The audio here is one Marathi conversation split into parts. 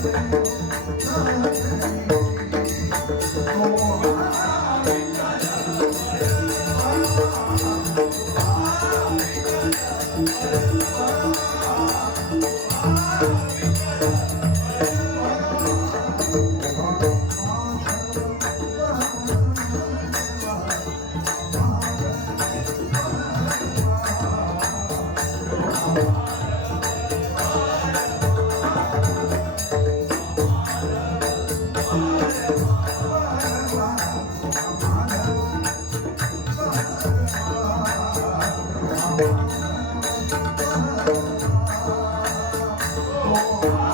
Thank you.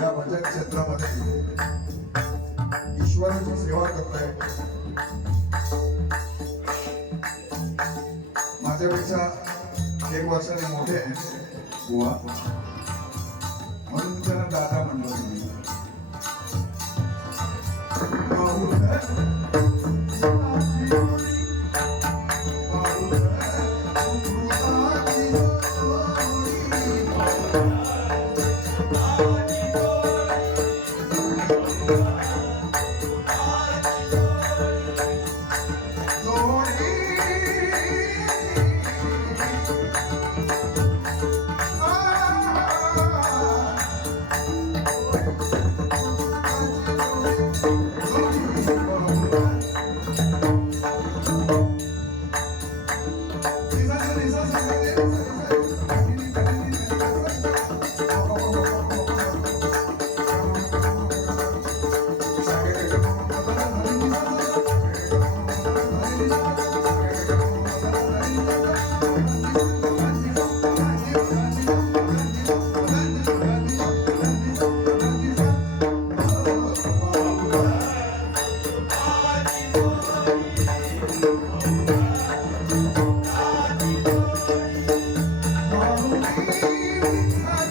या भजन क्षेत्रामध्ये ईश्वराची सेवा करताय माझ्यापेक्षा एक वर्षाने मोठे आहे गोवा म्हणून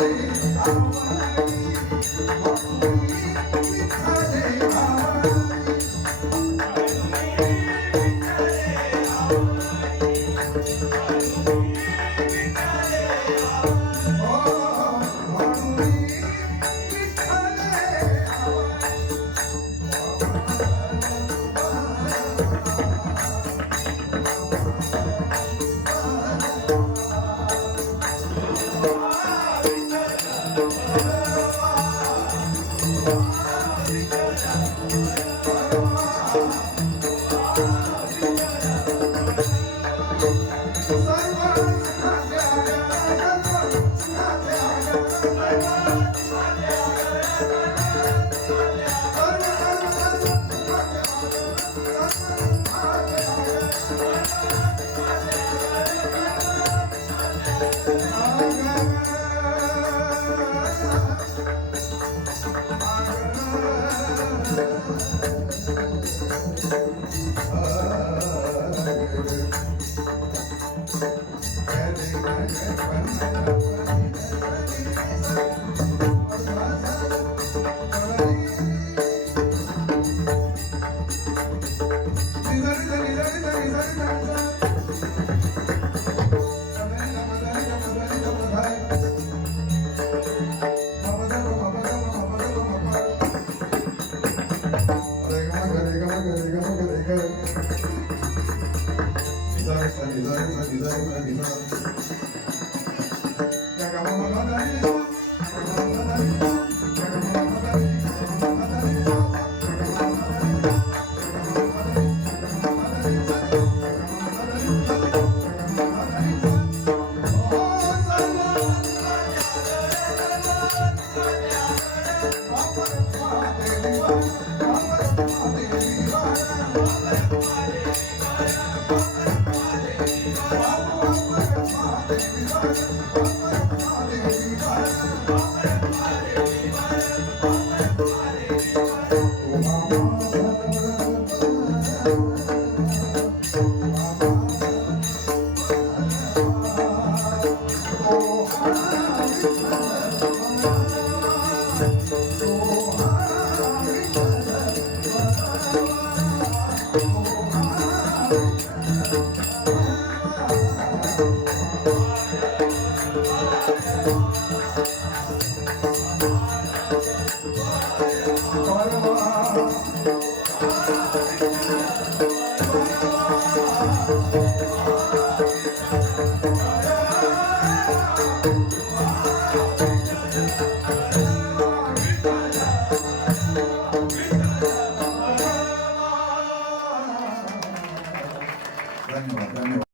I'm lá a roda, Thank you. Parva